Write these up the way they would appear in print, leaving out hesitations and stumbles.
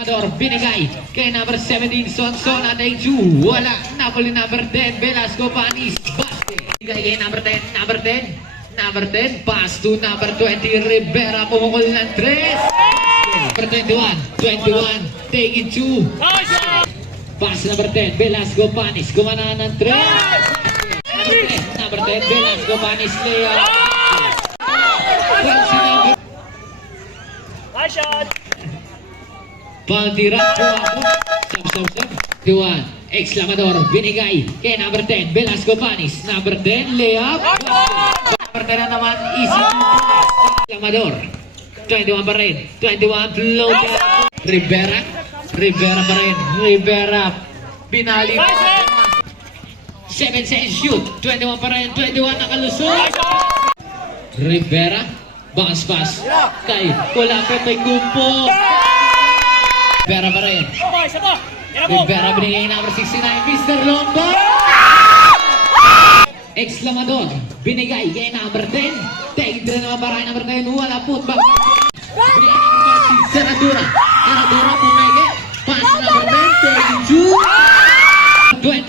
Salvador binigay kay number 17 Sonson at 2 wala. Napoli number 10 Velasco Panis basket. Binigay kay number 10 number 10 pass to number 20 Rivera pumukol ng 3. Number 21 take it 2. Pass number 10 Velasco Panis gumana ng 3. Number 10 Velasco Panis layup. Nice shot! Paldira po ako. Sub. 21. Exclamador. Binigay kay number 10. Velasco Panis. Number 10. Layup. Number 10 na naman. Easy. Exclamador. 21 pa rin. 21. Floater. Rivera pa rin. Rivera. Binali. 7 seconds shoot. 21 pa rin. 21 nakalusot. Rivera. Bounce pass. Kay Kulapet may kumpo. Rivera pa rin. Rivera binigay number 69, Mr. Lombo. Exclamador. Binigay kay number 10. Take it rin naman para kay number 10. Wala putback. Binigay number 6, Senadura. Senadura binigay. Pass number 10. Take it 2.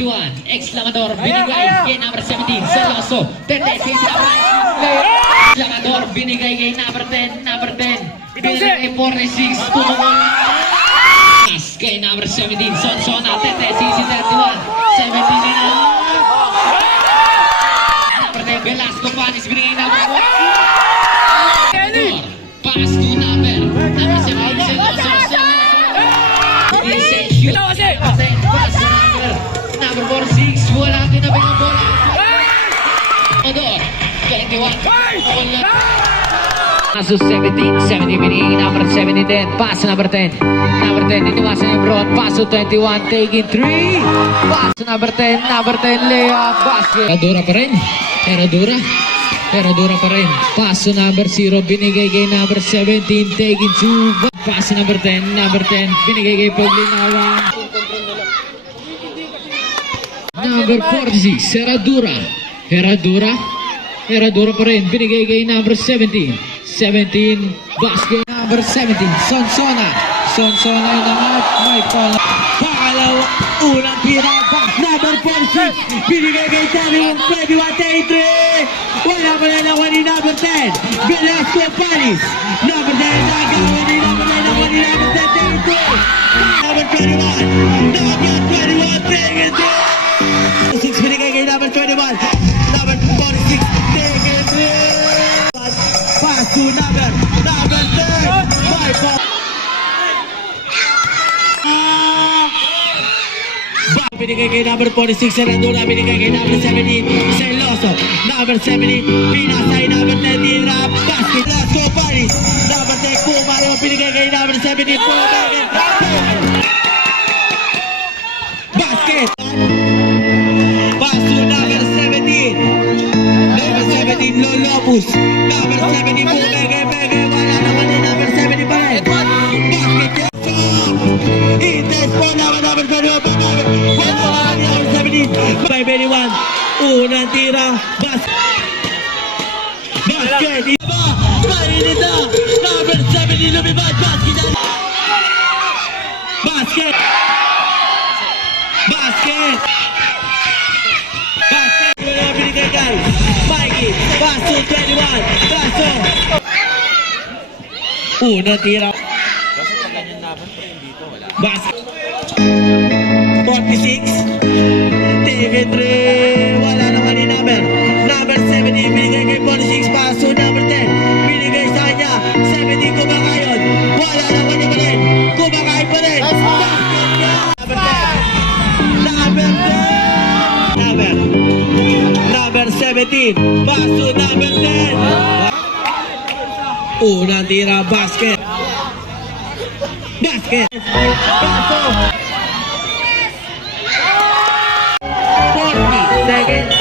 21. Exclamador. Binigay kay number 17. Celoso. Tetesi sa Exclamador. Binigay kay number 10. Number 10. Binigay kay 46. Pumukol. Kay number 17, Sonsona, Tetesi, 31, 17 na. Number 10, Velasco Panis, binigay number 1. Pass to number 17, Celoso. Shoot. Pass to number 46, wala tinabing ang bola. Odor, 21. Asus 17 binigay number 17 10 pass number 10 iniwasan yung broad pass to 21 taking 3 pass number 10 layup basket. Heradura pa rin pass to number 0 binigay kay number 17 taking 2 pass number 10 binigay kay Paglinawan number 46 Heradura pa rin binigay kay number 17 basket number 17 Sonsona naman may pangalawa unang tira pass number 46 binigay kay 21 take 3 wala pa na nakuha ni number 10 Velasco Panis number 10 nagawa ni number 10 nakuha ni number 10 take 2 number 21 take 2 6 binigay kay number 21 number 46 take 3 pass to number 10 my ball binigay kay number 46 Senadura binigay kay number 17 Celoso number 17 pinasay number 10 Dira basket Velasco Panis number 10 Kumaro binigay kay number 17 basket pass to number 17 Lolopus number 17 Bege wala naman ni number 70 pa rin basket Intes po naman number 21 wala ni number 17 by 21 unang tira basket iba mainit na number 17 lumibad basket binigay kay Mikey pass to 21 paso unang tira basket 46 TV3 wala naman ni number 70 binigay kay 46 paso number 10 binigay sa kanya 70 kumakayon wala naman ni Malen kumakain pa rin number 17 paso number 10 unang tira basket paso 40 seconds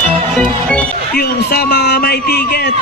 yung sa mga may ticket